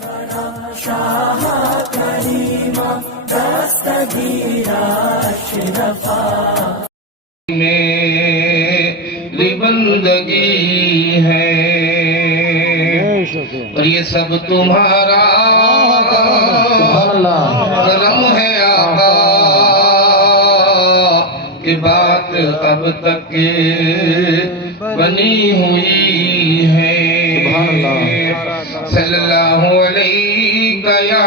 شاہ کریمہ دستگیر اشرفا میری بندگی ہے اور یہ سب تمہارا کرم ہے آقا کہ بات اب تک بنی ہوئی ہے صلی اللہ علیہ یا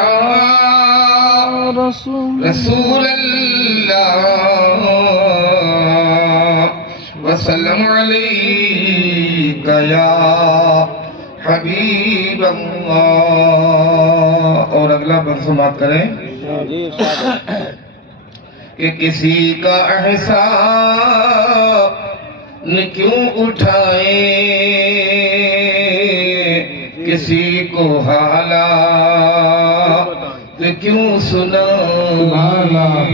رسول اللہ وسلم علیک یا حبیب اللہ. اور اگلا بند سماعت کریں کہ کسی کا احسان کیوں اٹھائیں کسی کو حالات کیوں سنائیں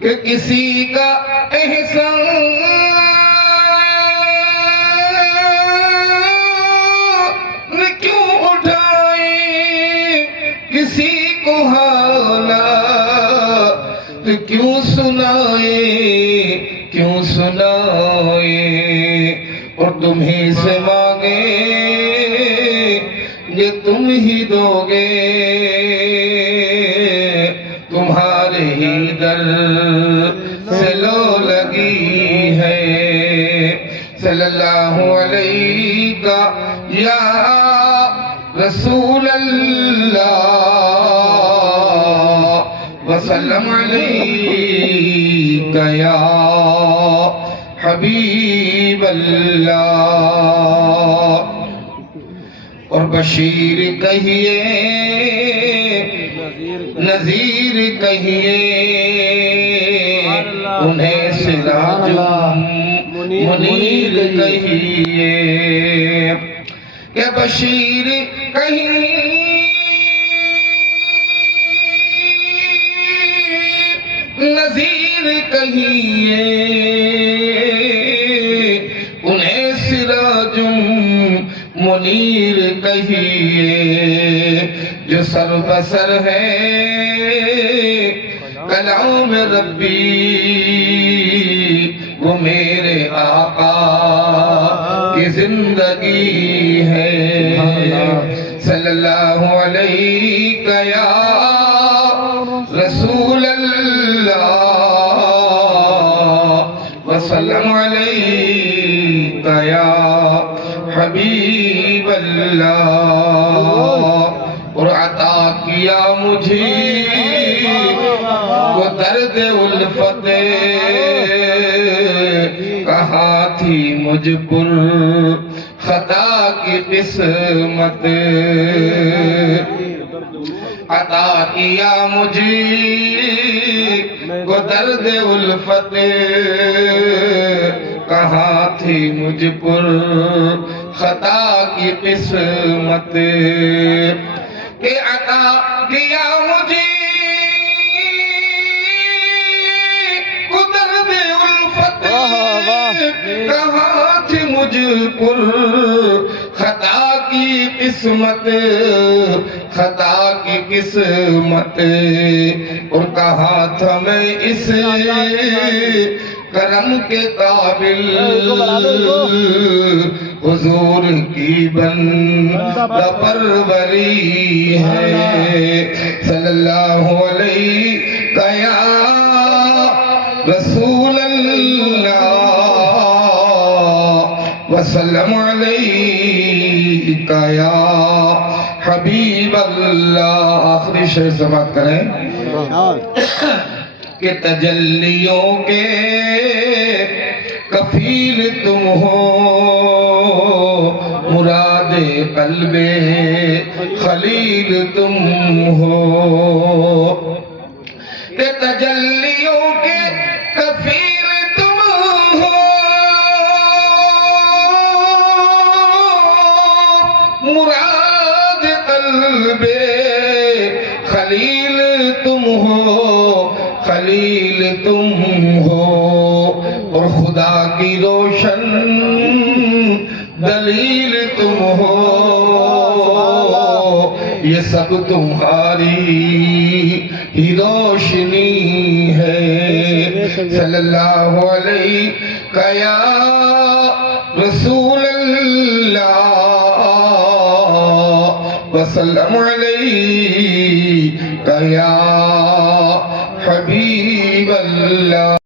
کہ کسی کا احسان کیوں اٹھائیں کسی کو حالات کیوں سنائیں اور تمہیں سے مانگے یہ تم ہی دو گے تمہارے ہی در سے لو لگی ہے صلی اللہ علیہ یا رسول اللہ وسلم علیہ یا حبیب اللہ. اور بشیر کہیے نذیر کہیے انہیں سراج منیر کہیے کہ بشیر کہیے نذیر کہیے انہیں سراج منیر کہیے جو سر بسر ہے کلام ربی وہ میرے آقا کی زندگی ہے صلی اللہ علیہ یا رسول اللہ وسلم علیہ یا حبیب اللہ. اور عطا کیا مجھے وہ درد الفت کہاں تھی مجھ پر خطا کی قسمت عطا کیا مجھے وہ درد الفت کہاں تھی مجھ پر خطا کی قسمت کہ عطا کیا مجھے وہ درد الفت کہاں تھی مجھ پر خطا کی قسمت اور کہاں تھا میں اس کرم کے قابل حضور کی بندہ پروری ہے صلی اللہ علیہ یا رسول اللہ وسلم علیہ یا حبیب اللہ. آخری شعر سماعت کریں کہ تجلیوں کے کفیل تم ہو مراد قلب خلیل تم ہو کہ تجلیوں کے کفیل تم ہو مراد قلب خلیل تم ہو اور خدا کی روشن دلیل تم ہو یہ سب تمہاری ہی روشنی ہے صلی اللہ علیہ یا رسول اللہ وسلم علیہ یا حبیب اللہ